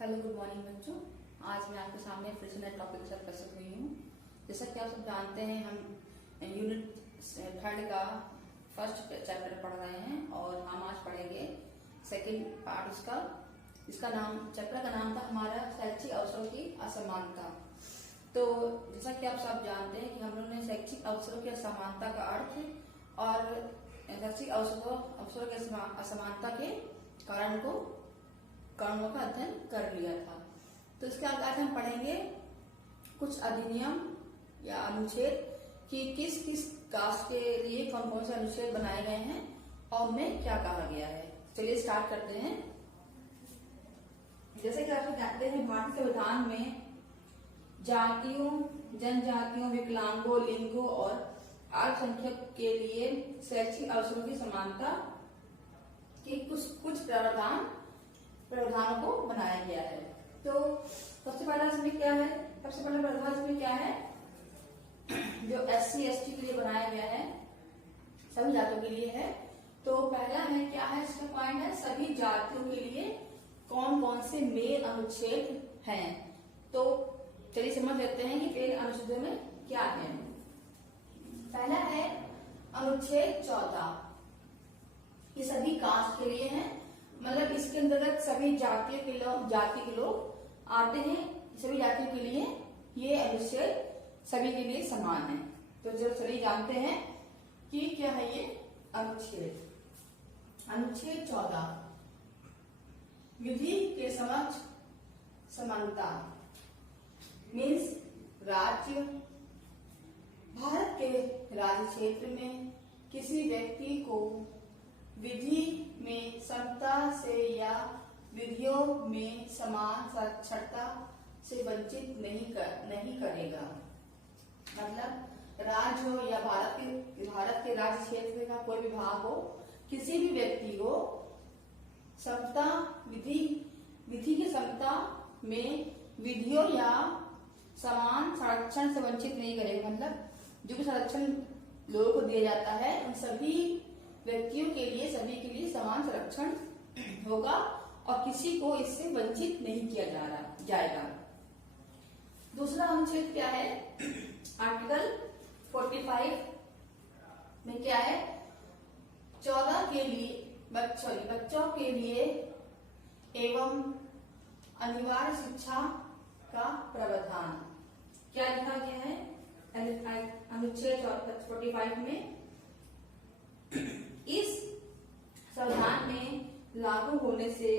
Hello, good morning बच्चों। आज मैं आपके सामने फिर से नए टॉपिक के साथ प्रस्तुत हुई हूँ। जैसा कि आप सब जानते हैं, हम यूनिट 3 का फर्स्ट चैप्टर पढ़ रहे हैं और हम आज पढ़ेंगे सेकंड पार्ट उसका। इसका नाम चैप्टर का नाम था हमारा शैक्षिक अवसरों की असमानता। तो जैसा कि आप सब जानते हैं कि हम लोगों ने शैक्षिक अवसरों की असमानता का अर्थ और शैक्षिक अवसरों की असमानता के कारणों का अध्ययन कर लिया था। तो इसके आज हम पढ़ेंगे कुछ अधिनियम या अनुच्छेद कि किस किस कास्ट के लिए कौन कौन से अनुच्छेद बनाए गए हैं और उनमें क्या कहा गया है। चलिए स्टार्ट करते हैं। जैसे कि आप जानते हैं, भारतीय संविधान में जातियों, जनजातियों, विकलांगों, लिंगों और अल्पसंख्यक के लिए शैक्षिक अवसरों की समानता के कुछ प्रावधानों को बनाया गया है। तो सबसे पहला इसमें क्या है? सबसे पहला प्रावधान इसमें क्या है जो SC ST के लिए बनाया गया है, सभी जातियों के लिए है। तो पहला है, क्या है इसका पॉइंट है, सभी जातियों के लिए कौन कौन से मेन अनुच्छेद हैं। तो चलिए समझ लेते हैं कि मेन अनुच्छेदों में क्या है। पहला है अनुच्छेद 14। ये सभी कास्ट के लिए है, मतलब इसके अंतर्गत सभी जाति के लोग आते हैं। सभी जातियों के लिए ये अनुच्छेद सभी के लिए समान है। तो जो सभी जानते हैं कि क्या है ये अनुच्छेद 14, विधि के समक्ष समानता। मीन्स राज्य, भारत के राज्य क्षेत्र में किसी व्यक्ति को विधि में समता से या विधियों में समान साक्षरता से वंचित नहीं करेगा। मतलब राज्य हो या भारत के राज्य क्षेत्र का कोई भी भाग हो, किसी भी व्यक्ति को समता विधि की समता में विधियों या समान संरक्षण से वंचित नहीं करेगा। मतलब जो भी संरक्षण लोगों को दिया जाता है, उन सभी व्यक्तियों के लिए, सभी के लिए समान संरक्षण होगा और किसी को इससे वंचित नहीं किया जाएगा। दूसरा अनुच्छेद क्या है? आर्टिकल 45 में क्या है? 14 के लिए बच्चों के लिए एवं अनिवार्य शिक्षा का प्रावधान। क्या लिखा गया है अनुच्छेद 45 में? इस संविधान में लागू होने से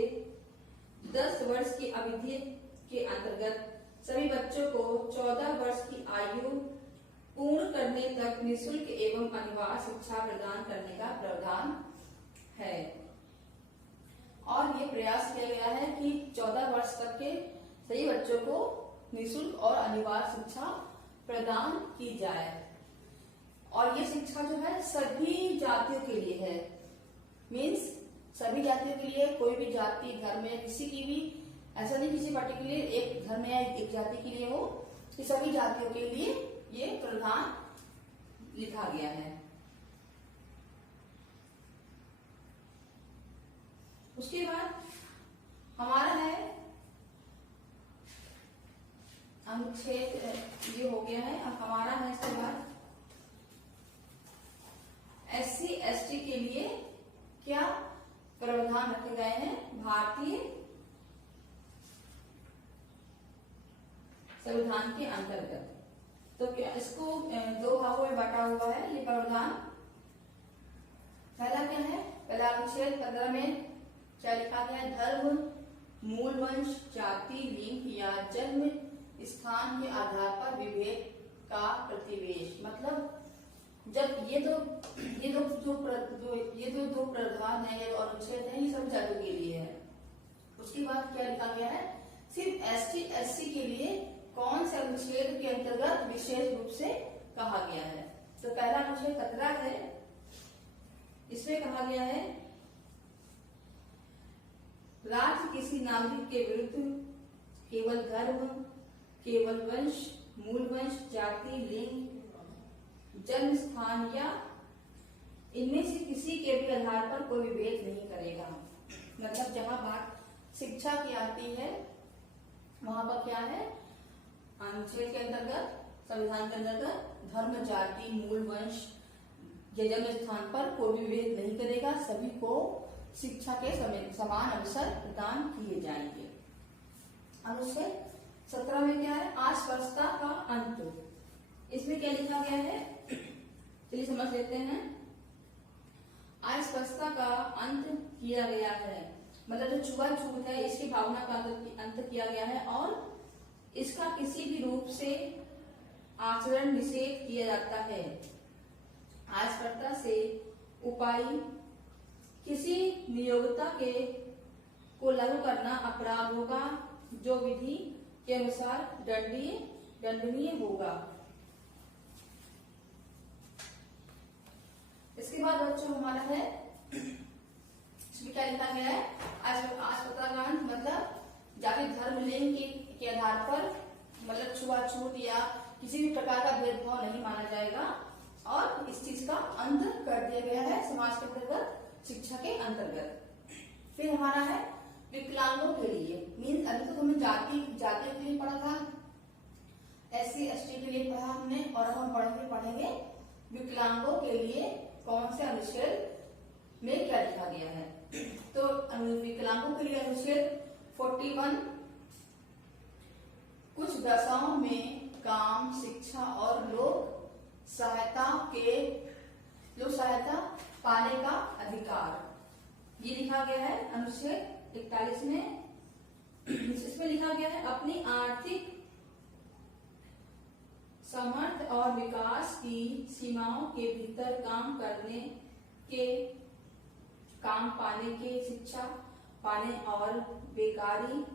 10 वर्ष की अवधि के अंतर्गत सभी बच्चों को 14 वर्ष की आयु पूर्ण करने तक निःशुल्क एवं अनिवार्य शिक्षा प्रदान करने का प्रावधान है। और ये प्रयास किया गया है कि 14 वर्ष तक के सभी बच्चों को निःशुल्क और अनिवार्य शिक्षा प्रदान की जाए। और ये शिक्षा जो है सभी जातियों के लिए है। मीन्स सभी जातियों के लिए, कोई भी जाति धर्म में किसी की भी, ऐसा नहीं किसी पर्टिकुलर एक धर्म या एक जाति के लिए हो, कि सभी जातियों के लिए ये प्रावधान लिखा गया है। उसके बाद हमारा है अनुच्छेद, ये हो गया है। अब हमारा है इसके बाद SC ST के लिए क्या प्रावधान रखे गए हैं भारतीय संविधान के अंतर्गत। तो क्या इसको 2 भागों में बांटा हुआ है ये प्रावधान। पहला क्या है? पहला अनुच्छेद 15 में क्या लिखा गया है? धर्म, मूल वंश, जाति, लिंग या जन्म स्थान के आधार पर विभेद का प्रतिवेश। मतलब जब ये दो प्रावधान है, ये अनुच्छेद है, ये सब जातियों के लिए है। उसके बाद क्या लिखा गया है? सिर्फ ST SC के लिए कौन से अनुच्छेद के अंतर्गत विशेष रूप से कहा गया है। तो पहला अनुच्छेद 15 है, इसमें कहा गया है राज्य किसी नागरिक के विरुद्ध केवल धर्म, केवल वंश, मूल वंश, जाति, लिंग, जन्म स्थान या इनमें से किसी के भी आधार पर कोई विभेद नहीं करेगा। मतलब जहां बात शिक्षा की आती है वहां पर क्या है, अनुच्छेद के अंतर्गत, संविधान के अंतर्गत धर्म, जाति, मूल, वंश या जन्म स्थान पर कोई भी विभेद नहीं करेगा, सभी को शिक्षा के समान अवसर प्रदान किए जाएंगे। अनुच्छेद 17 में क्या है, अस्पृश्यता का अंत। इसमें क्या लिखा गया है, चलिए समझ लेते हैं। अस्पृश्यता का अंत किया गया है, मतलब जो छुआछूत है इसकी भावना का अंत किया गया है और इसका किसी भी रूप से आचरण निषेध किया जाता है। अस्पृश्यता से उपाय किसी नियोक्ता के को लागू करना अपराध होगा, जो विधि के अनुसार दंडनीय होगा। इसके बाद बच्चों हमारा है, इसमें क्या लिखा गया है, अस्पृश्यता का अंत मतलब जाति, धर्म, लिंग के आधार पर मतलब छुआछूत या किसी भी प्रकार का भेदभाव नहीं माना जाएगा और इस चीज का अंत कर दिया गया है समाज के अंतर्गत, शिक्षा के अंतर्गत। फिर हमारा है विकलांगों के लिए, मीन्स अभी तो हमने जाति के लिए पढ़ा था, SC ST के लिए पढ़ा हमने, और अब हम पढ़ेंगे विकलांगों के लिए कौन से अनुच्छेद में क्या लिखा गया है। तो विकलांगों के लिए अनुच्छेद 41 कुछ दशाओं में काम, शिक्षा और लोक सहायता पाने का अधिकार, ये लिखा गया है अनुच्छेद 41 में। इसमें लिखा गया है अपनी आर्थिक समर्थ और विकास की सीमाओं के भीतर काम करने के, काम पाने के, शिक्षा पाने और बेकारी,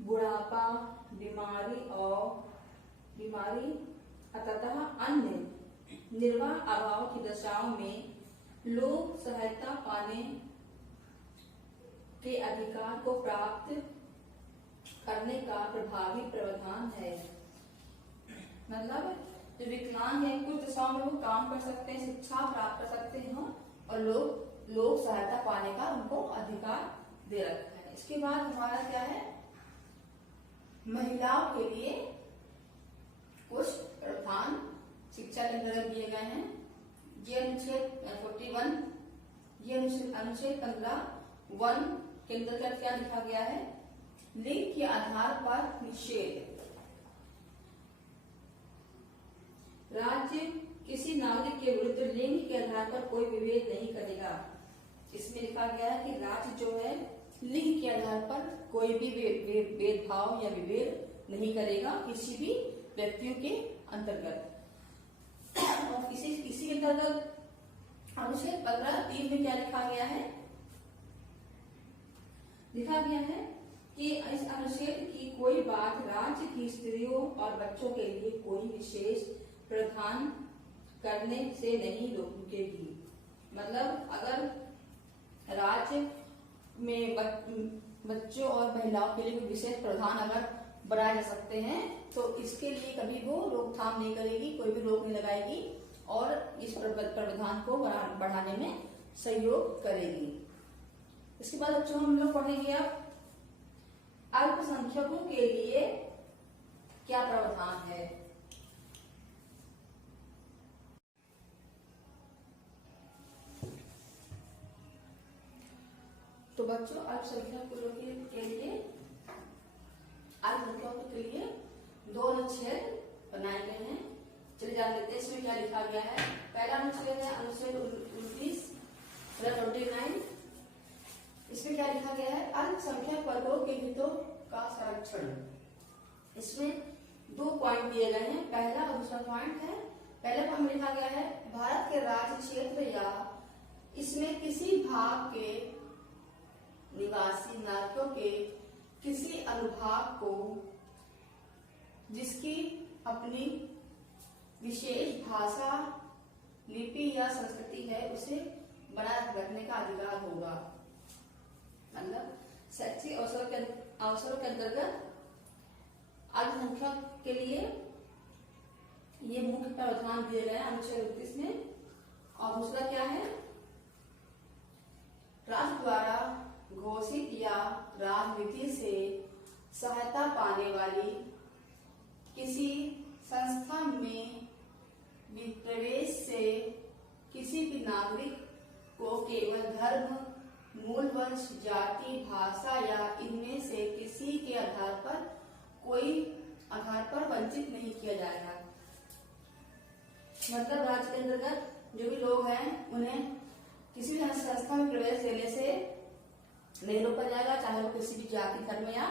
बुढ़ापा, बीमारी तथा अन्य निर्वाह अभाव की दशाओं में लोक सहायता पाने के अधिकार को प्राप्त करने का प्रभावी प्रावधान है। मतलब जो विकलांग है कुछ दशाओं में वो काम कर सकते हैं, शिक्षा प्राप्त कर सकते हैं और लोक सहायता पाने का उनको अधिकार दे रखा है। इसके बाद हमारा क्या है, महिलाओं के लिए कुछ प्रावधान शिक्षा के अंतर्गत दिए गए हैं। ये अनुच्छेद 41, ये अनुच्छेद 15(1) के अंतर्गत क्या लिखा गया है, लिंग के आधार पर निषेध। राज्य किसी नागरिक के विरुद्ध लिंग के आधार पर कोई विभेद नहीं करेगा। इसमें लिखा गया है कि राज्य जो है लिंग के आधार पर कोई भी भेदभाव या विभेद नहीं करेगा किसी भी व्यक्तियों के अंतर्गत। और इसी के अंतर्गत अनुच्छेद 15(3) में क्या लिखा गया है, लिखा गया है कि इस अनुच्छेद की कोई बात राज्य की स्त्रियों और बच्चों के लिए कोई विशेष प्रावधान करने से नहीं रोकेगी। मतलब अगर राज्य में बच्चों और महिलाओं के लिए कोई विशेष प्रावधान अगर बनाए जा सकते हैं तो इसके लिए कभी वो रोकथाम नहीं करेगी, कोई भी रोक नहीं लगाएगी और इस प्रावधान को बढ़ाने में सहयोग करेगी। इसके बाद बच्चों हम लोग पढ़ेंगे अब अल्पसंख्यकों के लिए क्या प्रावधान है। तो बच्चों अल्पसंख्यकों के लिए दो अनुच्छेद बनाए गए हैं, चलिए जान लेते हैं इसमें क्या लिखा गया है। पहला अनुच्छेद है अनुच्छेद 29। इसमें क्या लिखा गया है, अल्पसंख्यक वर्गों के हितों का संरक्षण। इसमें 2 पॉइंट दिए गए हैं, पहला और दूसरा पॉइंट है। पहले पॉइंट में लिखा गया है भारत के राज्य क्षेत्र या इसमें किसी भाग के निवासी नागरिकों के किसी अनुभाग को जिसकी अपनी विशेष भाषा, लिपि या संस्कृति है उसे बनाए रखने का अधिकार होगा। मतलब शैक्षिक अवसरों के अंतर्गत अल्पसंख्यक के लिए ये मुख्य प्रावधान दिए गए हैं अनुच्छेद 29 में। और दूसरा क्या है, राष्ट्र द्वारा घोषित या राजनीति से सहायता पाने वाली किसी संस्था में प्रवेश से किसी भी नागरिक को केवल धर्म, मूल वंश, जाति, भाषा या इनमें से किसी के आधार पर वंचित नहीं किया जाएगा। मतलब राज्य के अंतर्गत जो भी लोग हैं उन्हें किसी भी संस्था में प्रवेश देने से नहीं रोका जाएगा, चाहे वो किसी भी जाति, धर्म या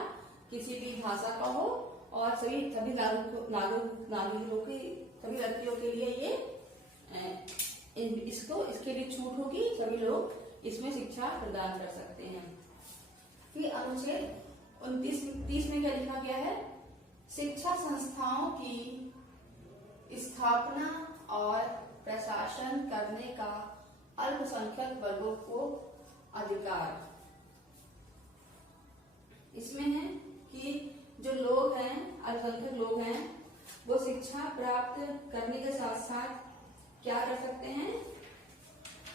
किसी भी भाषा का हो। और सभी नागरिकों की सभी व्यक्तियों के लिए इसके लिए छूट होगी, सभी लोग इसमें शिक्षा प्रदान कर सकते हैं। फिर अनुच्छेद 29-30 में क्या लिखा गया है? शिक्षा संस्थाओं की स्थापना और प्रशासन करने का अल्पसंख्यक वर्गों को अधिकार। इसमें है कि जो लोग हैं, अल्पसंख्यक लोग हैं, वो शिक्षा प्राप्त करने के साथ साथ क्या कर सकते हैं?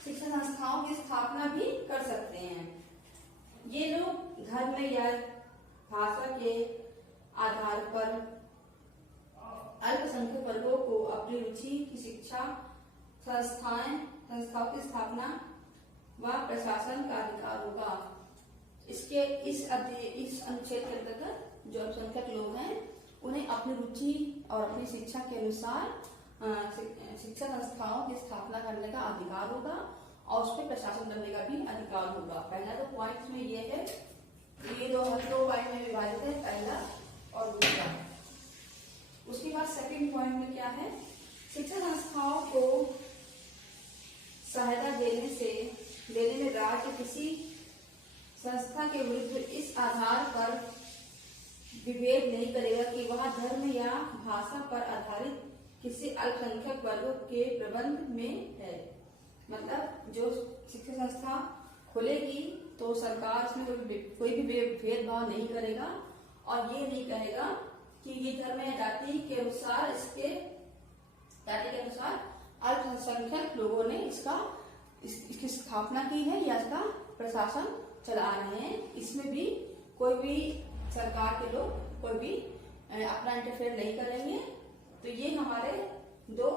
शिक्षा संस्थाओं की स्थापना भी कर सकते हैं। ये लोग धर्म या भाषा के आधार पर अल्पसंख्यक वर्गों को अपनी रुचि की शिक्षा संस्थाओं की स्थापना व प्रशासन का अधिकार होगा। इस अनुच्छेद के अंतर्गत जो अल्पसंख्यक लोग हैं उन्हें अपनी रुचि और अपनी शिक्षा के अनुसार शिक्षा संस्थाओं की स्थापना करने का अधिकार होगा और उस पर प्रशासन करने का भी अधिकार होगा। पहला तो पॉइंट में ये है, ये दो पॉइंट में विभाजित है, पहला और दूसरा। उसके बाद सेकंड पॉइंट में क्या है? शिक्षा संस्थाओं को सहायता देने में राज्य किसी संस्था के विरुद्ध इस आधार पर विभेद नहीं करेगा कि वह धर्म या भाषा पर आधारित किसी अल्पसंख्यक वर्गों के प्रबंध में है। मतलब जो शिक्षा संस्था खुलेगी तो सरकार इसमें कोई भी भेदभाव नहीं करेगा और ये नहीं कहेगा कि ये धर्म या जाति के अनुसार अल्पसंख्यक लोगों ने इसकी स्थापना की है या इसका प्रशासन चला रहे हैं। इसमें भी कोई भी सरकार के लोग कोई भी अपना इंटरफेयर नहीं करेंगे। तो ये हमारे दो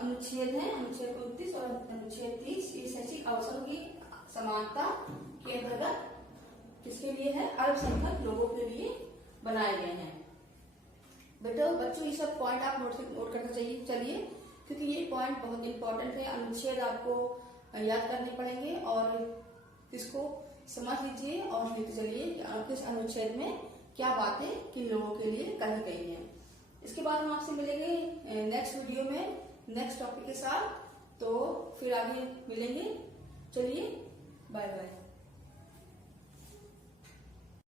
अनुच्छेद हैं, अनुच्छेद 29 और अनुच्छेद 30। ये शैक्षिक अवसरों की समानता के अंतर्गत किसके लिए है? अल्पसंख्यक लोगों के लिए बनाए गए हैं। बच्चों ये सब पॉइंट आप नोट करना चाहिए। चलिए, क्योंकि ये पॉइंट बहुत इंपॉर्टेंट है। अनुच्छेद आपको याद करने पड़ेंगे और इसको समझ लीजिए और लिखते चलिए किस अनुच्छेद में क्या बातें किन लोगों के लिए कही गई हैं। इसके बाद हम आपसे मिलेंगे नेक्स्ट वीडियो में नेक्स्ट टॉपिक के साथ। तो फिर आगे मिलेंगे। चलिए, बाय बाय।